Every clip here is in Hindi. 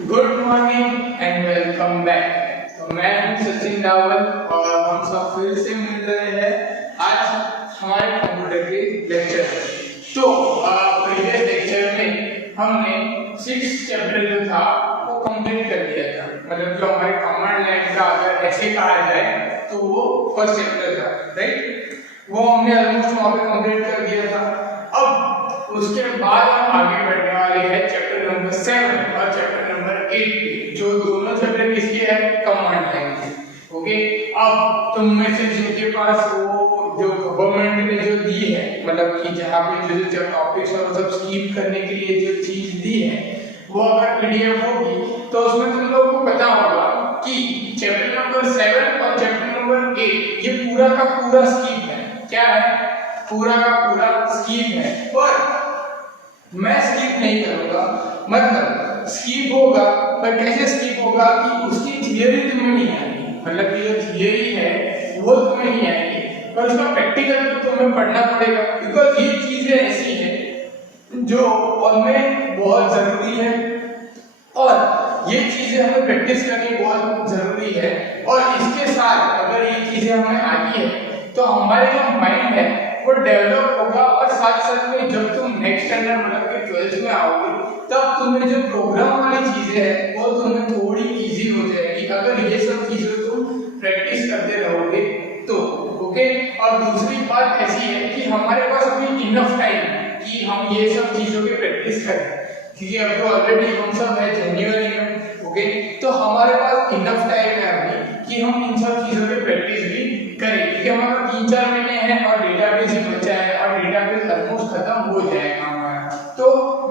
Good morning and welcome back. तो मैं हूं सचिन रावल और हम सब फिर से मिल रहे हैं आज हमारे कंप्यूटर के लेक्चर में। तो प्रीवियस लेक्चर में हमने 6 चैप्टर जो था वो कंप्लीट कर दिया था। मतलब जो हमारे कमांड लाइन का अगर ऐसे कहा जाए तो वो फर्स्ट चैप्टर था, राइट? वो हमने ऑलमोस्ट वहां पे कंप्लीट कर दिया था। अब उसके बाद हम आगे बढ़ने वाले हैं चैप्टर नंबर 7 और चैप्टर नंबर 8, जो दोनों चैप्टर किसके है? कमांड लाइन के। ओके, अब तुम में से जिनके पास वो जो गवर्नमेंट ने जो दी है, मतलब कि जहाँ पे जो टॉपिक्स और सब स्किप करने के लिए जो चीज दी है, वो अगर पीडीएफ होगी तो उसमें तुम लोगों को पता होगा कि चैप्टर नंबर 7 और चैप्टर नंबर 8 ये पूरा का पूरा स्किप है। क्या है? पूरा का पूरा स्किप है। और मैं स्किप नहीं करूंगा, मतलब स्किप होगा, पर कैसे स्किप होगा कि उसकी थियरी तुम्हें नहीं आएगी, मतलब कि जो थियरी है वो तुम्हें नहीं आएगी, पर उसका प्रैक्टिकल तो तुम्हें पढ़ना पड़ेगा। बिकॉज ये चीजें ऐसी है जो हमें बहुत जरूरी है और ये चीजें हमें प्रैक्टिस करनी बहुत जरूरी है। और इसके साथ अगर ये चीजें हमें आती है तो हमारे जो माइंड है वो डेवलप होगा, और साथ साथ में जब तुम नेक्स्ट स्टैंडर्ड मतलब कि 12th में आओगे तब तुम्हें जो प्रोग्राम वाली चीजें हैं वो तुम्हें थोड़ी इजी हो जाएगी अगर ये सब चीजें तुम प्रैक्टिस करते रहोगे तो। ओके, और दूसरी बात ऐसी है कि हमारे पास अभी इनफ टाइम है कि हम ये सब चीजों की प्रैक्टिस करें, क्योंकि अभी ऑलरेडी हम सब है जनवरी में। ओके, तो हमारे पास इनफ टाइम है अभी कि हम इन सब चीजों की प्रैक्टिस भी करें, क्योंकि हमारा 3-4 महीने हैं और डेटाबेस ही बचा है और डेटाबेस ऑलमोस्ट खत्म हो जाएगा हमारा। तो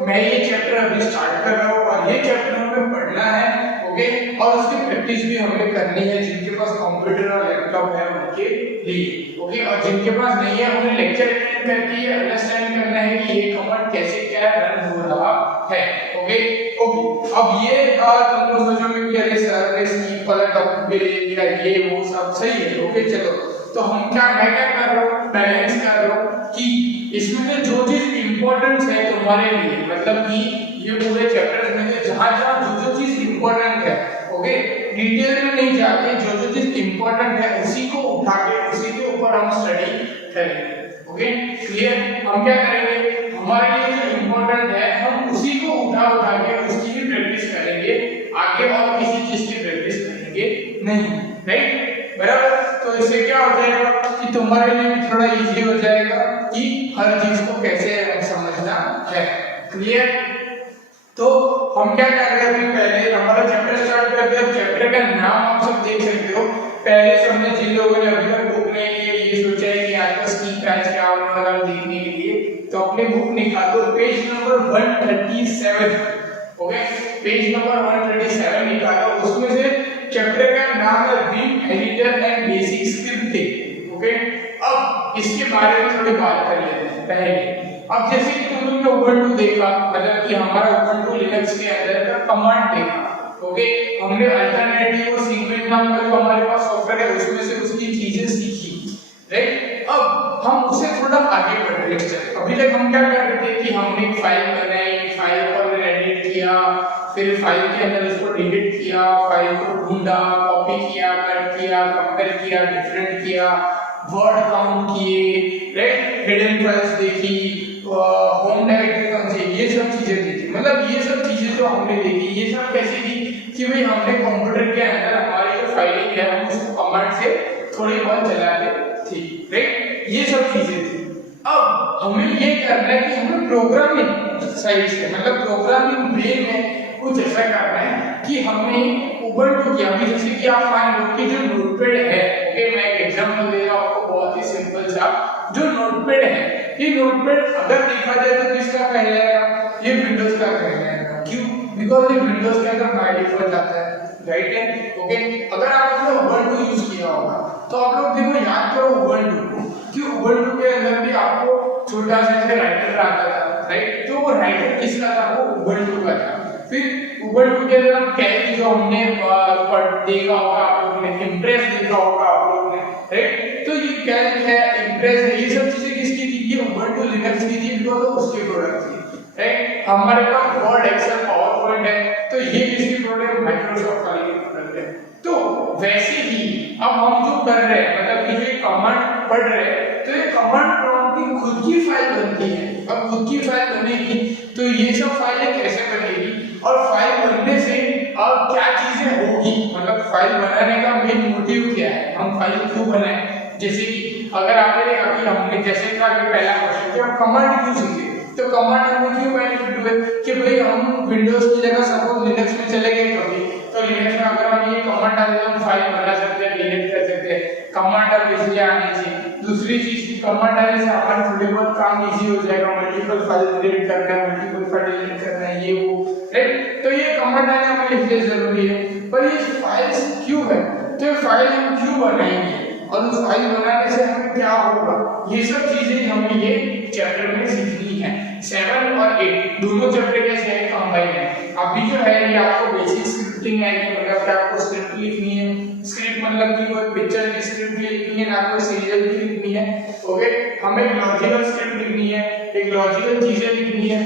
मैं ये चैप्टर अभी स्टार्ट कर रहा हूँ और ये चैप्टर हमें पढ़ना है। ओके, और उसकी प्रैक्टिस भी हमें करनी है जिनके पास कंप्यूटर और लैपटॉप है उनके लिए। ओके, और जिनके पास नहीं है उन्हें लेक्चर अटेंड करके ये अंडरस्टैंड करना है कि ये कमांड कैसे क्या रन हो रहा है। ओके ओके, अब ये तुम लोग सोचोगे कि अरे सर ने स्कीप वाला टॉपिक ले लिया, ये वो सब सही है। ओके चलो, तो मैं क्या कर रहा हूँ, बैलेंस कर रहा हूँ कि इसमें जो चीज इंपॉर्टेंट है तुम्हारे लिए, मतलब कि ये पूरे चैप्टर में जहाँ जो चीज इंपॉर्टेंट है, ओके, डिटेल में नहीं जाके जो चीज इंपॉर्टेंट है उसी को उठा के उसी के ऊपर हम स्टडी करेंगे। Okay clear? हम क्या करेंगे, हमारे लिए जो इंपॉर्टेंट है हम उसी को उठा के उसकी ही प्रैक्टिस करेंगे, आगे और किसी चीज की प्रैक्टिस करेंगे नहीं, राइट? बराबर? तो इससे क्या हो जाएगा कि तुम्हारे लिए भी थोड़ा इजी हो जाएगा कि हर चीज को कैसे समझना है। क्लियर? तो हम क्या कर रहे हैं, अभी पहले हमारा चैप्टर स्टार्ट करते हैं। चैप्टर का नाम आप सब देख सकते हो। पहले सबने जिन लोगों ने अभी तक बुक नहीं ली है, ये सोचा है कि आज का स्कीप बैच क्या होने वाला है देखने के लिए, तो अपनी बुक निकालो, page number 137। Okay, page number 137 निकालो, उसमें से चैप्टर का नाम है Vim editor and basic scripting. Okay, अब इसके बारे में थोड़ी बात कर लेते हैं पहले। अब जैसे कि तुमने उबंटू देखा, मतलब कि हमारा उबंटू लिनक्स के अंदर का कमांड देखा। ओके, हमने अल्टरनेटिव और सीक्वेंस नाम का जो हमारे पास सॉफ्टवेयर है उसमें से उसकी चीजें सीखी, राइट? अब हम उसे थोड़ा आगे बढ़ रहे हैं। अभी तक हम क्या कर रहे थे कि हमने एक फाइल बनाई, फाइल को एडिट किया, फिर फाइल के अंदर उसको डिलीट किया, फाइल को ढूंढा, कॉपी किया, कट किया, कंपेयर किया, डिफरेंट किया, वर्ड काउंट किए, राइट? हिडन फाइल्स देखी, होम डायरेक्टरी कौन सी, ये सब चीजें देखी। मतलब ये सब चीजें जो हमने देखी, ये सब कैसी थी कि भाई हमने कंप्यूटर के अंदर हमारी जो फाइलिंग है हम उसको कमांड से थोड़ी बहुत चलाते थे, राइट? ये सब चीजें थी। अब हमें ये करना है कि हमें प्रोग्रामिंग साइड से, मतलब प्रोग्रामिंग वे में कुछ ऐसा करना है कि हमने उबंटू की, अभी जैसे कि आप मान लो कि जो नोटपैड है, ओके, मैं एक एग्जांपल दे रहा हूं आपको बहुत ही सिंपल सा। जो नोटपैड है, ये नोटपैड अगर देखा जाए तो किसका कहलाएगा? ये विंडोज का कहलाएगा। क्यों? बिकॉज़ ये विंडोज के अंदर बाय डिफॉल्ट आता है, राइट है? ओके, अगर आपने उबंटू यूज किया होगा तो आप लोग देखो, याद करो उबंटू कि उबंटू के अंदर भी आपको छोटा सा राइटर आता था, राइट? तो वो राइटर किसका था? वो उबंटू का था। फिर उबंटू के अंदर हम कैल्क जो हमने देखा होगा आप लोगों ने, इंप्रेस देखा होगा आप लोगों ने, राइट? तो ये कैल्क है, इंप्रेस है, ये सब चीजें किसकी थी? ये उबंटू लिनक्स की थी, बिकॉज़ वो उसकी प्रोडक्ट थी, राइट? हमारे पास वर्ड, एक्सेल, पावर पॉइंट है, तो ये किसकी तो वैसे ही अब हम जो कर रहे हैं, मतलब कि जो कमांड पढ़ रहे हैं, तो ये कमांड प्रॉम्प्ट की खुद की फाइल बनती है। अब खुद की फाइल बनेगी तो ये सब फाइलें कैसे बनेगी और फाइल बनने से अब क्या चीजें होगी, मतलब फाइल बनाने का मेन मोटिव क्या है, हम फाइल क्यों बनाएं। जैसे कि अगर आपने देखा कि हमने जैसे था कि पहला क्वेश्चन कि हम कमांड क्यों सीखे, तो कमांड हमें क्यों बेनिफिट हुए कि भाई हम विंडोज की जगह सपोज लिनक्स में चले गए कभी, तो लिनक्स में अगर हम ये कमांड डालें तो हम फाइल बना सकते हैं, डिलीट कर सकते हैं, कमांड अब इसलिए आनी चाहिए। दूसरी चीज की कमांड डालने से हमारे थोड़े बहुत काम इजी हो जाएगा, मल्टीपल फाइल डिलीट करना है, मल्टीपल फाइल डिलीट करना है, ये वो, राइट। तो ये कमांड डालना हमारे लिए जरूरी है। पर ये फाइल्स क्यों है, तो ये फाइल हम क्यों बनाएंगे और उस फाइल बनाने से हमें क्या होगा, ये सब चीजें हमें ये चैप्टर में सीखनी है। 7 और 8 दोनों चैप्टर कैसे है, कंबाइन है। अभी जो है ये आपको बेसिक स्क्रिप्टिंग है, मतलब कि आपको स्क्रिप्ट लिखनी है। स्क्रिप्ट मतलब कि कोई पिक्चर की स्क्रिप्ट लिखनी है, ना कोई सीरियल की लिखनी है, ओके। हमें लॉजिकल स्क्रिप्ट लिखनी है, एक लॉजिकल चीजें लिखनी है।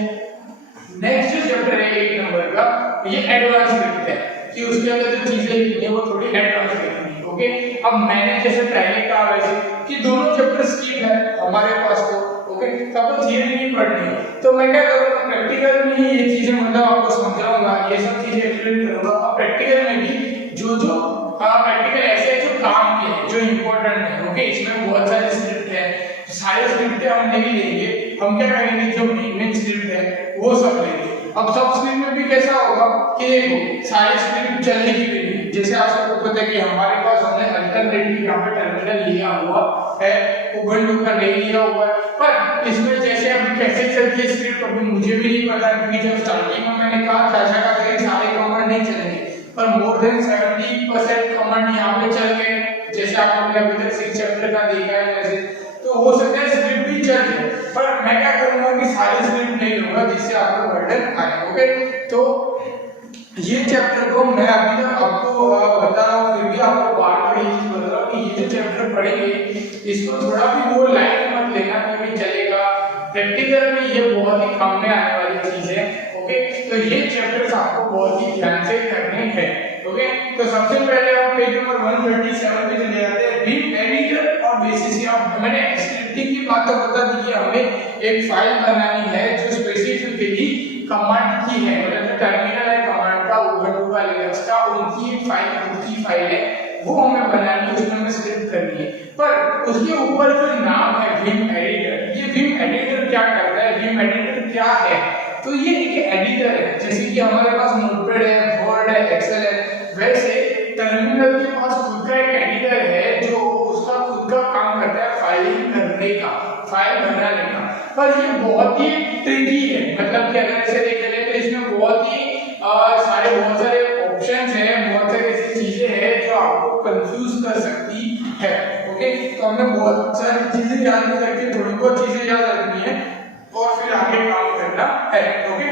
नेक्स्ट जो चैप्टर है 8 नंबर का, ये एडवांस स्क्रिप्ट है कि उसके अंदर जो चीजें लिखनी है वो थोड़ी एडवांस लिखनी है, ओके। अब मैंने जैसे पहले कहा वैसे कि दोनों चैप्टर स्किप है हमारे पास, तो ओके, तब तो थियरी नहीं पढ़नी है, तो मैं क्या करूंगा प्रैक्टिकल में ही ये चीजें मतलब आपको समझाऊंगा, ये सब चीजें एक्सप्लेन करूंगा। और प्रैक्टिकल में भी जो जो प्रैक्टिकल ऐसे जो काम के हैं, जो इंपॉर्टेंट है, ओके। इसमें बहुत सारे स्क्रिप्ट है, सारे स्क्रिप्ट हम नहीं लेंगे, हम क्या करेंगे जो मेन स्क्रिप्ट है वो सब लेंगे। अब सब स्क्रिप्ट में भी कैसा होगा कि देखो सारे स्क्रिप्ट चलने की नहीं, जैसे आप सबको पता है कि हमारे पास हमने अल्टरनेटिव यहाँ पे टर्मिनल लिया हुआ है, उबंटू का नहीं लिया हुआ है, पर इसमें जैसे अभी कैसे चलती है स्क्रिप्ट अभी मुझे भी नहीं पता, क्योंकि जब स्टार्टिंग में मैंने कहा था ऐसा का सारे कमांड नहीं चलेंगे, पर मोर देन 70% कमांड यहाँ पे चल गए, जैसे आपने अभी तक 6 चैप्टर का देखा है वैसे, तो हो सकता है स्क्रिप्ट भी चल जाए, पर मैं क्या करूंगा कि सारे स्क्रिप्ट नहीं लूंगा जिससे आपको बर्डन आए, ओके। तो ये चैप्टर को मैं अभी तक आपको बता रहा हूँ, फिर भी आपको बार बार ये चीज बता रहा हूँ कि ये जो चैप्टर पढ़ेंगे इसको थोड़ा भी वो लाइट मत लेना, क्योंकि चलेगा प्रैक्टिकल में ये बहुत ही काम में आने वाली चीज है, ओके। तो ये चैप्टर्स आपको बहुत ही ध्यान से करने हैं, ओके। तो सबसे पहले हम पेज नंबर 137 पे चले जाते हैं, विम एडिटर और बेसिस। अब मैंने स्क्रिप्टिंग की बात तो बता दी कि हमें एक फाइल बनानी है जो स्पेसिफिकली कमांड की है, मतलब जो टर्मिनल है कमांड का, उबंटू का, लिनक्स का, उनकी एक फाइल, खुद की फाइल है, वो हमें बनानी है, उसमें हमें स्क्रिप्ट करनी है। पर उसके ऊपर जो नाम है विम एडिटर, ये विम एडिटर क्या करता है, विम एडिटर क्या है, तो ये एक एडिटर है। जैसे कि हमारे पास नोटपैड है, वर्ड है, एक्सेल है, वैसे टर्मिनल के पास खुद का एक एडिटर है जो उसका खुद का काम करता है फाइलिंग करने का, फाइल बनाने का। पर ये बहुत ही ट्रिकी है, मतलब कि अगर इसे देख लें तो इसमें बहुत सारे ऑप्शंस हैं, बहुत सारी ऐसी चीजें हैं जो आपको कंफ्यूज कर सकती है, ओके। तो हमें बहुत सारी चीजें याद नहीं रखनी, थोड़ी बहुत चीजें याद रखनी है और फिर आगे काम करना है, ओके।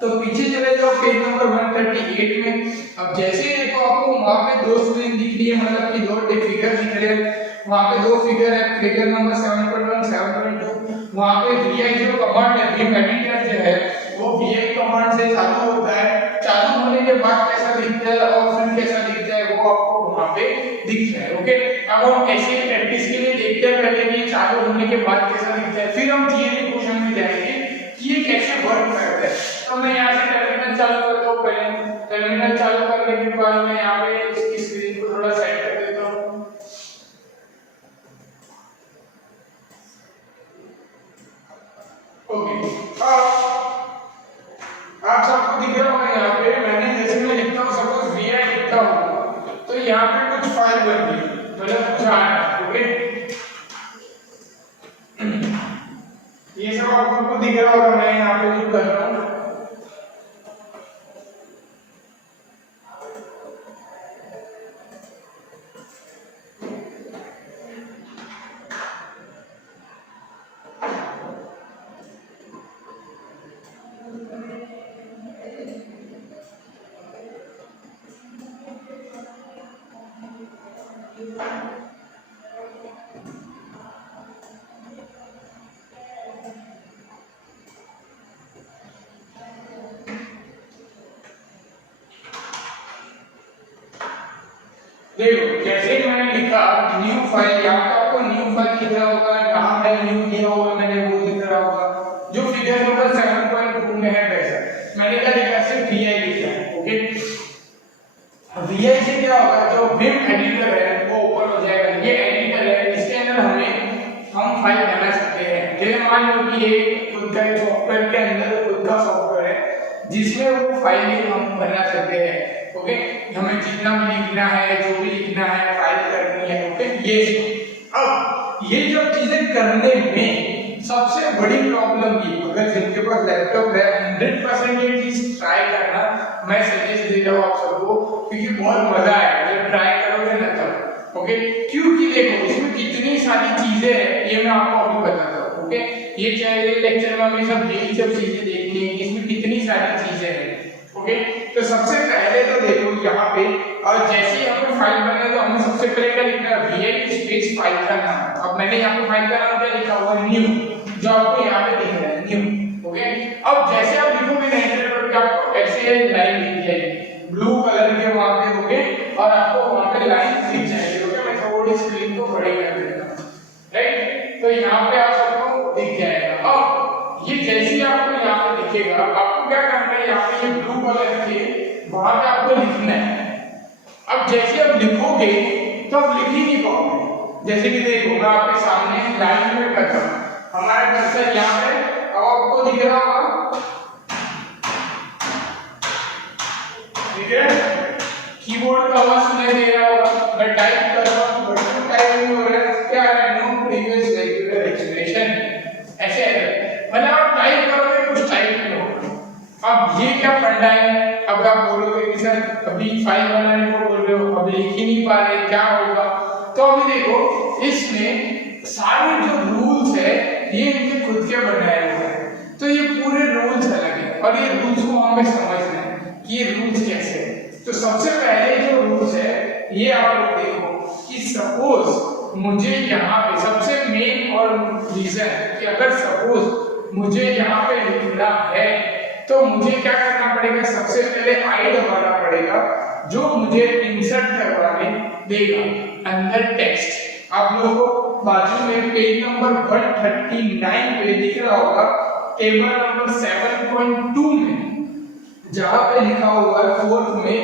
तो पीछे चले जाओ पेज नंबर 138 में। अब जैसे ही देखो आपको वहां पे दो स्क्रीन दिख रही है, मतलब कि दो फिगर दिख रहे हैं, वहां पे दो फिगर है, फिगर नंबर 7.1 7.2। वहां पे vi जो कमांड है, विम एडिटर जो है वो vi कमांड से चालू होता है, चालू होने के बाद कैसा दिखता है और फिर कैसा दिखता है वो आपको वहां पे दिख रहा है, ओके। अब हम ऐसे प्रैक्टिस के लिए देखते हैं पहले कि चालू होने के बाद कैसा दिखता है, फिर हम थियरी क्वेश्चन में जाएंगे कि ये कैसे वर्क करता है। तो मैं यहाँ से टर्मिनल चालू करता हूँ, पहले टर्मिनल चालू करने के बाद मैं यहाँ पे इसकी स्क्रीन को थोड़ा साइड कर देता हूँ, ओके। आप सबको दिख रहा होगा यहाँ पे मैंने जैसे मैं लिखता हूँ, सपोज vi लिखता हूँ, तो यहाँ पे कुछ फाइल बन गई, मतलब कुछ आ रहा है, ओके। ये सब आपको दिख रहा होगा, मैं यहाँ पे जो कर रहा हूँ, देखो जैसे ही मैंने लिखा न्यू फाइल, यहाँ पे आपको न्यू फाइल दिख रहा होगा, नाम है न्यू दिया हुआ मैंने वो दिख रहा होगा, जो फिगर नंबर 7.2 में है वैसा मैंने क्या लिखा, सिर्फ vi लिखा है। ओके, vi से क्या होगा, जो विम एडिटर है वो ओपन हो जाएगा। ये एडिटर है, इसके अंदर हम फाइल बना सकते हैं। जैसे मान लो कि ये खुद का सॉफ्टवेयर के अंदर खुद का सॉफ्टवेयर है जिसमें वो फाइल हम बना सकते हैं। ओके, हमें जितना भी लिखना है, जो भी लिखना है, फाइल करनी है। ओके, अब ये सब चीजें करने में सबसे बड़ी प्रॉब्लम ये, अगर जिनके पास लैपटॉप है 100% ये चीज ट्राई करना मैं सजेस्ट दे रहा हूँ आप सबको, क्योंकि बहुत मजा आएगा जब ट्राई करोगे ना तब। ओके, क्योंकि देखो इसमें कितनी सारी चीजें हैं ये मैं आपको अभी बताता हूँ। ओके, ये चाहे लेक्चर में हमें सब यही सब चीजें देखनी है, इसमें कितनी सारी चीजें हैं। ओके, तो सबसे पहले तो देखो यहाँ पे, और जैसे ही हमें फाइल बनना है तो हमें सबसे पहले क्या लिखना है, vi स्पेस फाइल का नाम। अब मैंने यहाँ पे फाइल का नाम क्या लिखा हुआ है, न्यू, जो आपको यहाँ पे दिख रहा है न्यू। ओके, अब जैसे आप लिखोगे ना एंटर करके आपको ऐसे लाइन दिख जाएगी ब्लू कलर के वहां पे। ओके, और आपको वहां पे लाइन दिख जाएगी। ओके, मैं थोड़ी स्क्रीन को बड़ी कर देता हूं, राइट, तो यहाँ पे आप सबको दिख जाएगा। अब ये जैसे ही आपको यहाँ पे दिखेगा, आपको क्या करना है, यहाँ पे ये ब्लू कलर के वहां पे आपको लिखना है। अब जैसे आप लिखोगे तो आप लिख ही नहीं पाओगे। जैसे कि देखो मैं आपके सामने लाइन में करता हूं, हमारा कर्सर यहाँ पे, अब आपको दिख रहा होगा, ठीक है, कीबोर्ड का आवाज सुनाई दे रहा होगा, मैं टाइप कर रहा हूं बटन टाइप नहीं हो रहा है, क्या है, नो प्रीवियस रेगुलर एक्सप्रेशन, ऐसे है, मतलब आप टाइप करोगे कुछ टाइप नहीं होगा। अब ये क्या फंडा है, अब आप बोलोगे कि सर अभी फाइल बनाने को बोल रहे हो, अभी लिख ही नहीं पा रहे, क्या होगा। तो अभी देखो इसमें सारे जो रूल्स है ये इनके खुद के बनाए हुए हैं, तो ये पूरे रूल्स अलग है और ये रूल्स को हमें समझना है कि ये रूल्स कैसे है। तो सबसे पहले जो रूल्स है ये आप लोग देखो कि सपोज मुझे यहाँ पे सबसे मेन और रीजन कि अगर सपोज मुझे यहाँ पे लिखना है तो मुझे क्या करना पड़ेगा, सबसे पहले आई दबाना पड़ेगा जो मुझे इंसर्ट करवाने देगा अंदर टेक्स्ट। आप लोगों को बाजू में पेज नंबर 139 पे दिख रहा होगा, टेबल नंबर 7.2 में जहां पे लिखा हुआ है फोर्थ में,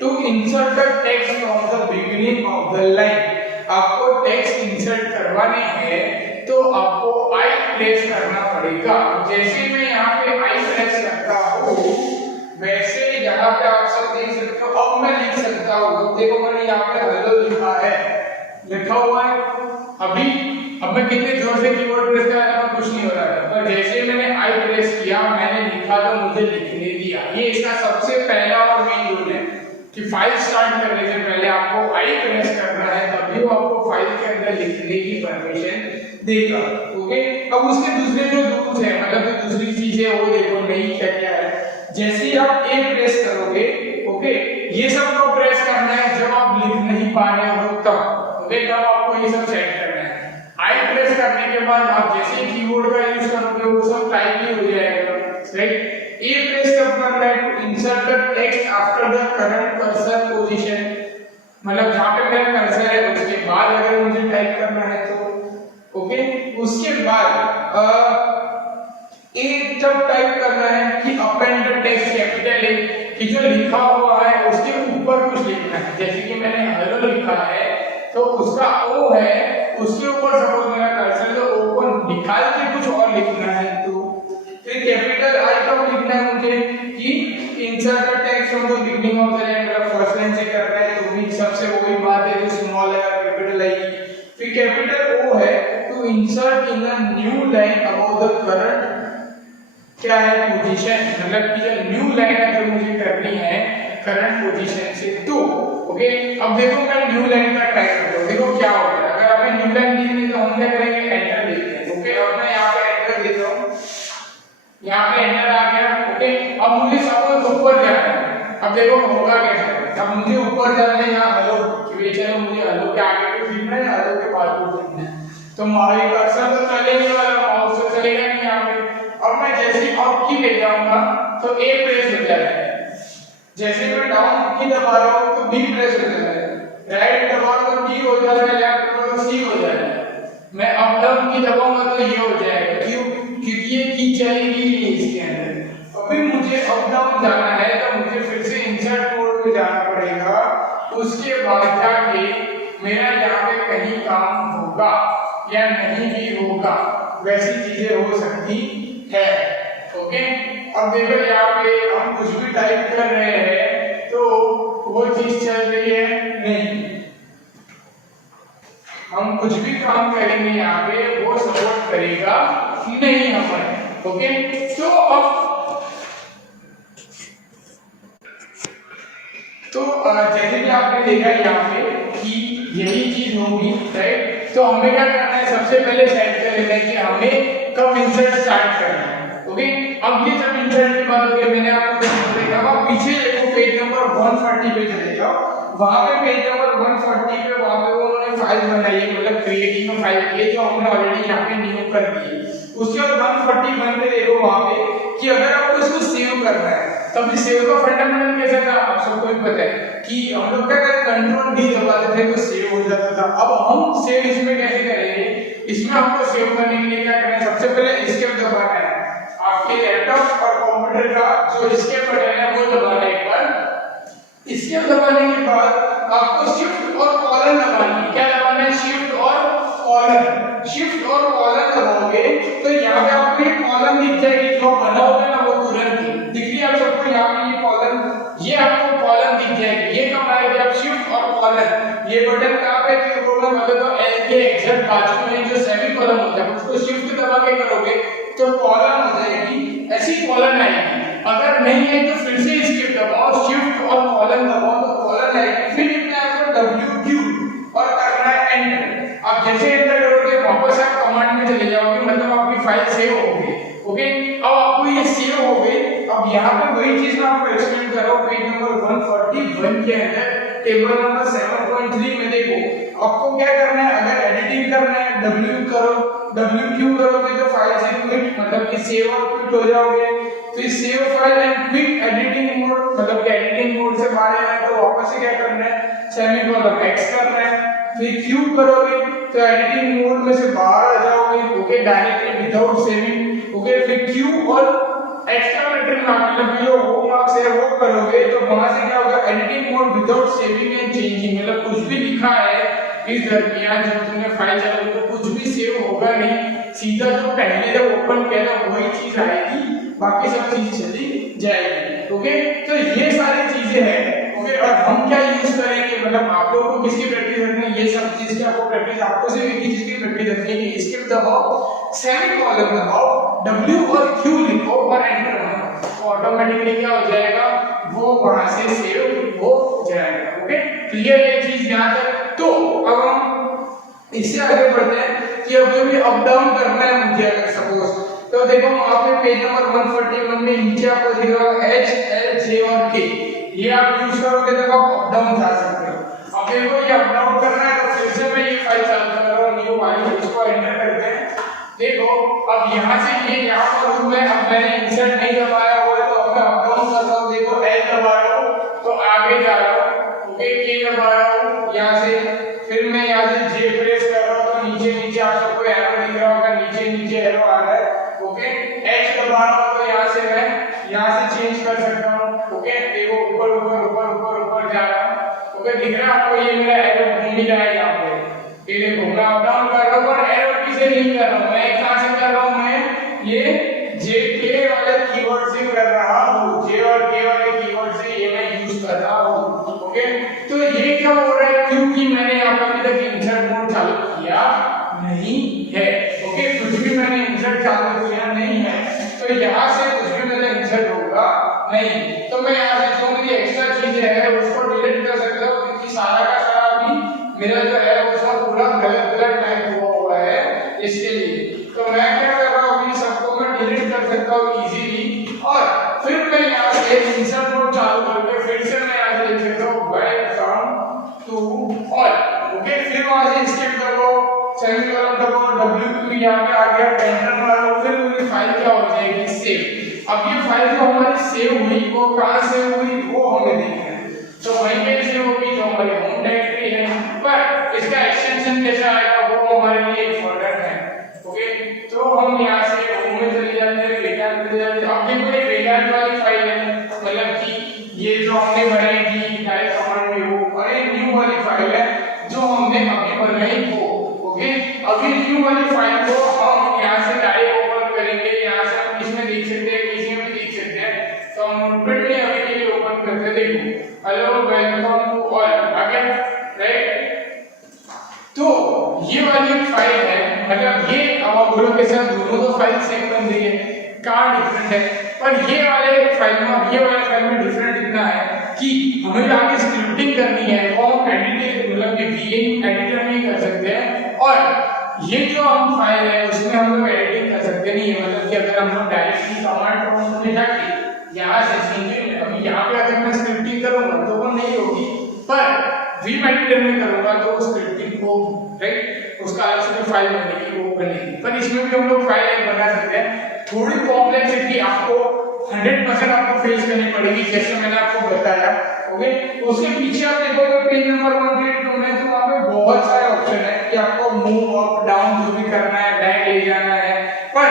to insert the text from the beginning of the line. आपको टेक्स्ट इंसर्ट करवाने हैं तो आपको आई प्रेस करना पड़ेगा। जैसे मैं यहाँ पे आई प्रेस करता हूँ वैसे यहाँ पे आप सब देख सकते हो, अब मैं लिख सकता हूँ। देखो मैंने यहाँ पे हेलो लिखा है, लिखा हुआ है अभी। अब मैं कितने जोर से कीबोर्ड प्रेस कर रहा हूँ, कुछ नहीं हो रहा है, पर जैसे मैंने आई प्रेस किया, मैंने लिखा तो मुझे लिखने दिया। ये इसका सबसे पहला और मेन रूल है कि फाइल स्टार्ट करने से पहले आपको आई प्रेस करना है, तभी वो आपको फाइल के अंदर लिखने की परमिशन देगा। ओके, अब उसके दूसरे जो रूल्स है, मतलब जो दूसरी चीजें वो देखो नहीं क्या क्या है। जैसे ही आप ए प्रेस करोगे, ओके, ये सब तो प्रेस करना है जब आप लिख नहीं पा रहे हो तब। ओके, तब आपको ये सब सेट करना है। आई प्रेस करने के बाद आप जैसे कीबोर्ड का यूज करोगे वो सब टाइप ही हो जाएगा, राइट। ए प्रेस कब करना है, to insert the text after the current cursor position, मतलब जहां पे मेरा कर्सर है उसके बाद अगर मुझे टाइप करना है तो। ओके, उसके बाद ए जब टाइप करना है कि append the text capital A, कि जो लिखा हुआ है उसके ऊपर कुछ लिखना है। जैसे कि मैंने हेलो लिखा है तो उसका ओ है, उसके ऊपर सपोज मेरा कर्सर है तो ओ को निकाल के कुछ और लिखना है। तो फिर कैपिटल आई कब लिखना है मुझे कि insert the text from the beginning of the line, मतलब फर्स्ट लाइन से करना है तो भी सबसे वही बात है जो स्मॉल है कैपिटल आई। फिर कैपिटल ओ है to insert in a new line about the current क्या है पोजीशन, मतलब कि जो न्यू लाइन अगर मुझे करनी है करंट पोजीशन से तो। ओके, अब देखो मैं न्यू लाइन का ट्राई करता हूं, देखो क्या होगा। अगर आपने न्यू लाइन लिखनी तो हम क्या करेंगे, एंटर लिखते हैं। ओके, अब मैं यहाँ पे एंटर देता हूँ, यहाँ पे एंटर आ गया। ओके, अब मुझे सपोज ऊपर जाना है, अब देखो होगा कैसे। अब मुझे ऊपर जाना है, यहाँ हेलो चलो मुझे हेलो के आगे भी लिखना है, हेलो के बाद भी लिखना है, तो हमारी कर्सर तो चलेगा वाला, माउस तो चलेगा नहीं यहाँ पे। और मैं जैसे ही अप की ले जाऊंगा तो ए प्रेस हो जाएगा, जैसे मैं डाउन की दबा रहा हूं तो बी प्रेस हो जाएगा। राइट दबाऊंगा तो डी हो जाएगा, लेफ्ट दबाऊंगा तो सी हो जाएगा। मैं अप डाउन की दबाऊंगा तो ये हो जाएगा, क्यों? क्योंकि ये की चलेगी नहीं इसके अंदर। अभी मुझे अप डाउन जाना है तो मुझे फिर से इंसर्ट मोड में जाना पड़ेगा, उसके बाद जाके मेरा यहाँ पे कहीं काम होगा या नहीं भी होगा, वैसी चीजें हो सकती है। ओके, अब देखो यहाँ पे हम कुछ भी टाइप कर रहे हैं तो वो चीज चल रही है नहीं, हम कुछ भी काम करेंगे यहाँ पे वो सपोर्ट करेगा नहीं हमारे। ओके, तो अब जैसे कि आपने देखा यहाँ पे कि यही चीज होगी, राइट? तो हमें क्या करना है, सबसे पहले सेट कर लेना है कि हमें कब इंसर्ट स्टार्ट करना है। ओके, अब ये जब इंसर्ट की बात होगी, मैंने आपको देखा आप पीछे देखो पेज नंबर 140 पे चले जाओ, वहां पे पेज नंबर 140 पे वहां पे उन्होंने फाइल बनाई है, मतलब क्रिएटिंग में फाइल की है जो हमने ऑलरेडी यहाँ पे न्यू कर दी है। उसके बाद 141 पे देखो वहां पे कि अगर आपको इसको सेव करना है तब इस सेव का फंडामेंटल कैसा था, आप सबको भी पता है कि हम लोग क्या करते कंट्रोल डी दबाते थे तो सेव हो जाता था। अब हम सेव इसमें कैसे करेंगे, इसमें हमको सेव करने के लिए क्या करना है, सबसे पहले एस्केप दबाना है। आपके लैपटॉप और कंप्यूटर का जो एस्केप बटन है वो दबाना है एक बार। एस्केप दबाने के बाद आपको शिफ्ट और कॉलन दबानी है। क्या दबाना है? शिफ्ट और कॉलन। शिफ्ट और कॉलन दबाओगे तो यहाँ पे आपको ये कॉलन दिख जाएगी, जो बना होगा ना वो तुरंत ही दिख रही है आप सबको। यहाँ पे ये कॉलन, ये आपको कॉलन दिख जाएगी। ये कब आएगी? आप शिफ्ट और कॉलन, ये बटन कहाँ पे होगा, मतलब तो एल के एग्जैक्ट बाजू में जो सेमीकोलन होता है उसको शिफ्ट दबा के करोगे तो कॉलन हो जाएगी, ऐसी कॉलन आएगी। अगर नहीं है तो फिर से स्किप दबाओ, शिफ्ट और कॉलन दबाओ तो कॉलन आएगी। फिर लिखना है आपको WQ और करना है एंटर। आप जैसे एंटर करोगे वापस आप कमांड में चले जाओगे, मतलब आपकी फाइल सेव हो गई। ओके, अब आपको ये सेव हो गई। अब यहाँ पे वही चीज मैं आपको एक्सप्लेन कर रहा हूँ पेज नंबर 141 के अंदर टेबल नंबर 7.3 में देखो आपको क्या करना है। अगर एडिटिंग करना है W करो, WQ करोगे तो फाइल से क्विक, मतलब कि सेव और क्विट हो जाओगे। फिर save file and quick editing mode, मतलब कि एडिटिंग मोड से बाहर आना है तो वापस से क्या करना है, सेमीकोलन X करना है। फिर Q करोगे तो एडिटिंग मोड में से बाहर आ जाओगे। Okay, directly without saving. Okay, फिर Q और एक्सक्लेमेटरी मार्क, मतलब जो होम मार्क्स है वो करोगे तो वहां से क्या होगा, editing mode without saving and changing, मतलब कुछ भी लिखा है इस दरमियान जब तुमने फाइल चलाओगे तो कुछ भी सेव होगा नहीं, सीधा जो पहले जब ओपन किया था वही चीज आएगी, बाकी सब चीज चली जाएगी। ओके, तो ये सारी चीजें हैं। ओके, और हम क्या यूज करेंगे, मतलब आप लोगों को किसकी प्रैक्टिस रखनी है, ये सब चीज की आपको प्रैक्टिस, आपको सिर्फ एक ही चीज की प्रैक्टिस रखनी है कि स्किप दबाओ, सेमीकोलन दबाओ, W और Q लिखो और एंटर मारो, तो ऑटोमेटिकली क्या हो जाएगा, वो वहां से सेव हो जाएगा। ओके, क्लियर ये चीज यहाँ तक। तो अब हम इससे आगे बढ़ते हैं कि अब जो भी अप डाउन करना है मुझे, अगर सपोज तो देखो वहां पे पेज नंबर 141 में नीचे आपको दिख रहा है H, L, J और K, ये आप यूज करोगे तो आप अप डाउन जा सकते हो। अब देखो ये अप डाउन करना है तो फिर से मैं ये फाइल चालू कर रहा हूं, न्यू फाइल, इसको एंटर करते हैं। देखो अब यहां से ये यहां पर हूं मैं, अब मैंने इंसर्ट नहीं दबाया हुआ है तो अब मैं अप डाउन कर रहा हूं। देखो L दबा रहा हूं तो आगे जा रहा हूं। ओके, K दबा रहा हूं यहां से, फिर मैं यहां से J प्रेस कर रहा हूं तो नीचे नीचे आप सबको एरो दिख रहा होगा, नीचे नीचे एरो आ रहा है। ओके, H दबा रहा हूं तो यहां से मैं यहां से चेंज कर सकता हूं। ओके, देखो ऊपर ऊपर ऊपर ऊपर ऊपर जा रहा हूं। ओके, दिख रहा है आपको, ये मेरा एरो घूम ही रहा है यहां पे। ये देखो मैं अप डाउन कर रहा हूं और एरो किसे नहीं कर रहा हूं, मैं कहां से कर रहा हूं, मैं ये JK वाले कीवर्ड से कर रहा हूं, J और K वाले कीवर्ड से ये मैं यूज कर रहा हूं। ओके, तो ये क्या हो रहा है, क्योंकि मैंने यहां पे अभी तक इंसर्ट मोड चालू किया नहीं है। ओके, कुछ भी मैंने इंसर्ट चालू किया नहीं है तो यहां से कुछ भी मेरा इंसर्ट होगा नहीं। तो मैं यहां से जो मेरी एक्स्ट्रा चीजें है उसको डिलीट कर सकता हूं, क्योंकि सारा का सारा अभी मेरा जो है उसका पूरा गलत गलत टाइप हुआ है इसके लिए। तो मैं क्या कर रहा हूं, अभी सबको मैं डिलीट कर सकता हूं इजीली, और फिर मैं यहां से इंसर्ट मोड चालू करके फिर से मैं यहां से लिख सकता हूं वेलकम टू ऑल। ओके, फिर वहां से स्किप दबाओ, सेमीकोलन दबाओ, WQ यहां पे आ गया, एंटर मारो, फिर मेरी फाइल क्या हो जाएगी, सेव। अब ये फाइल जो हमारी सेव हुई वो कहां से हुई वो हमें देखना है, तो वहीं पे सेव होगी जो हमारी होम डायरेक्टरी है ये जो हमने बनाई थी डायरेक्ट कमांड में वो, और ये न्यू वाली फाइल है जो हमने अभी बनाई वो। ओके, अभी न्यू वाली फाइल को हम यहाँ से डायरेक्ट ओपन करेंगे। यहाँ से हम इसमें देख सकते हैं, किसी में भी देख सकते हैं। तो हम नोटपैड में अभी के लिए ओपन करते हैं। देखो, हेलो वेलकम टू ऑल, आगे राइट। तो ये वाली फाइल है, मतलब ये अब आप बोलोगे सर दोनों तो फाइल सेम बन रही है, कहाँ डिफरेंट है? पर ये वाले फाइल में डिफरेंट इतना है कि हमें आगे स्क्रिप्टिंग करनी है, वो हम एडिटिंग मतलब कि वीएन एडिटर में ही कर सकते हैं। और ये जो हम फाइल है उसमें हम लोग एडिटिंग कर सकते नहीं है, मतलब कि अगर हम लोग डायरेक्टली कमांड प्रॉम्प्ट में जाके यहाँ से सीधे अभी यहाँ पे अगर मैं स्क्रिप्टिंग करूँगा तो वो नहीं होगी, पर वीम एडिटर में करूँगा तो स्क्रिप्टिंग हो, राइट, उसका अलग से जो फाइल बनेगी वो बनेगी। पर इसमें भी हम लोग फाइल बना सकते हैं। थोड़ी कॉम्प्लेक्सिटी आपको 100% आपको फेस करनी पड़ेगी, जैसे मैंने आपको बताया। ओके, उसके पीछे आप देखोगे पेज नंबर 132 में, तो वहाँ पे बहुत सारे ऑप्शन है कि आपको मूव अप डाउन जो भी करना है, बैक ले जाना है। पर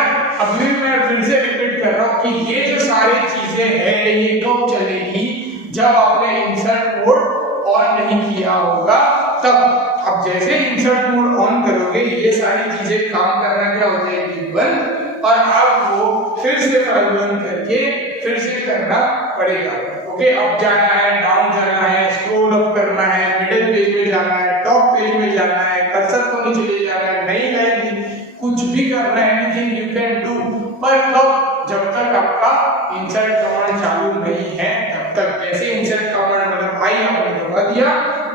अभी मैं फिर से रिपीट कर रहा हूँ कि ये जो सारी चीजें हैं ये कब चलेगी, जब आपने इंसर्ट मोड ऑन नहीं किया होगा तब। अब जैसे इंसर्ट मोड ऑन करोगे ये सारी चीजें काम करना क्या हो जाएगी बंद, और आपको फिर से फाइल बंद करके फिर से करना पड़ेगा। ओके, अप जाना है, डाउन जाना है, स्क्रॉल अप करना है, मिडिल पेज में जाना है, टॉप पेज में जाना है, कर्सर को नीचे ले जाना है, नई लाइन कुछ भी करना है, एनीथिंग यू कैन डू। पर कब? जब तक आपका इंसर्ट कमांड चालू नहीं है तब तक। जैसे इंसर्ट कमांड मतलब आई आपने दबा दिया,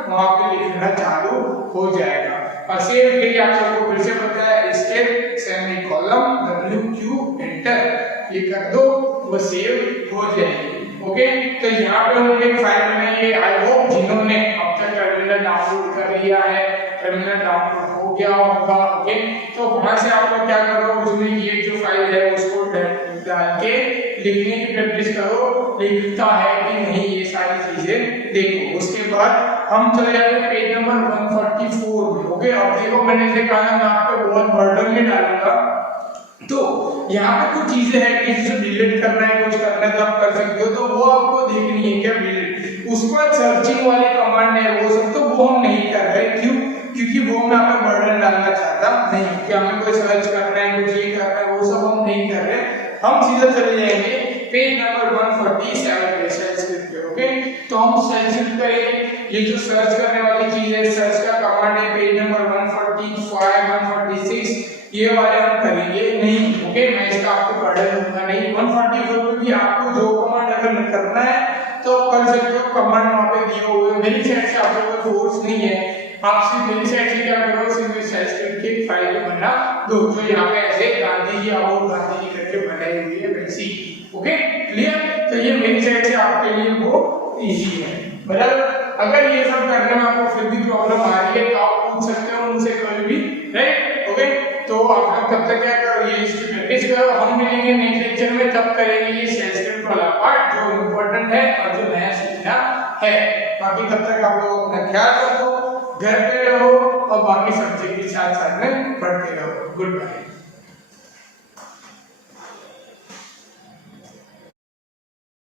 वहां पे लिखना चालू हो जाएगा। और सेव के लिए आप सबको फिर से पता है, एस्केप सेमीकोलन WQ एंटर ये कर दो, वो सेव हो जाएगी। ओके, तो यहाँ पे हमने एक फाइल बनाई है। आई होप जिन्होंने अब तक टर्मिनल डाउनलोड कर लिया है, टर्मिनल डाउनलोड हो गया होगा। ओके, तो वहां से आप लोग क्या करो, उसमें ये जो फाइल है उसको डाल के लिखने की प्रैक्टिस करो, लिखता है कि नहीं ये सारी चीजें देखो। उसके बाद हम चले जाते हैं पेज नंबर 144 में। ओके, अब देखो मैंने इसे कहा मैं आपको बहुत बर्डन में डालूंगा, तो यहाँ पे कुछ चीजें हैं कि जिसे डिलीट करना है, कुछ करना है तो आप कर सकते हो, तो वो आपको देखनी है क्या डिलीट। उसके बाद सर्चिंग वाले कमांड है वो सब, तो वो हम नहीं कर रहे। क्यों? क्योंकि वो मैं आप पे बर्डन डालना चाहता नहीं कि हमें कोई सर्च करना है, कुछ ये करना है, वो सब हम नहीं कर रहे। हम सीधा चले जाएंगे पेज नंबर 147 पे सर्च करके। ओके, तो हम सर्च करेंगे, ये जो सर्च करने वाली चीज है, सर्च का कमांड है पेज नंबर 145 146 ये वाले हम करेंगे नहीं। ओके, मैं इसका आपको बर्डन दूंगा नहीं। 144 पे भी आपको जो कमांड अगर करना है तो कर सकते हो, कमांड वहां पे दिए हुए। मेरी साइड से आप लोगों को फोर्स नहीं है, आप सिर्फ मेरी साइड से क्या करो, सिर्फ सर्च करके फाइल बना दो, जो यहाँ पे ऐसे गांधी जी और गांधी जी करके बनाई हुई है वैसी। Okay, clear? तो ये मेरी साइड से आपके लिए वो इजी है। मतलब अगर ये सब करने में आपको फिर भी प्रॉब्लम आ रही है तो आप पूछ सकते हो मुझसे कोई भी, राइट? ओके, तो आप लोग तब तक क्या करो, ये इसकी प्रैक्टिस करो। हम मिलेंगे नेक्स्ट लेक्चर में, तब करेंगे ये संस्कृत वाला पार्ट जो इम्पोर्टेंट है और जो नया सीखना है। बाकी तब तक आप लोग अपना ख्याल रखो, घर पे रहो और बाकी सब्जेक्ट के साथ साथ में पढ़ते रहो। Good bye.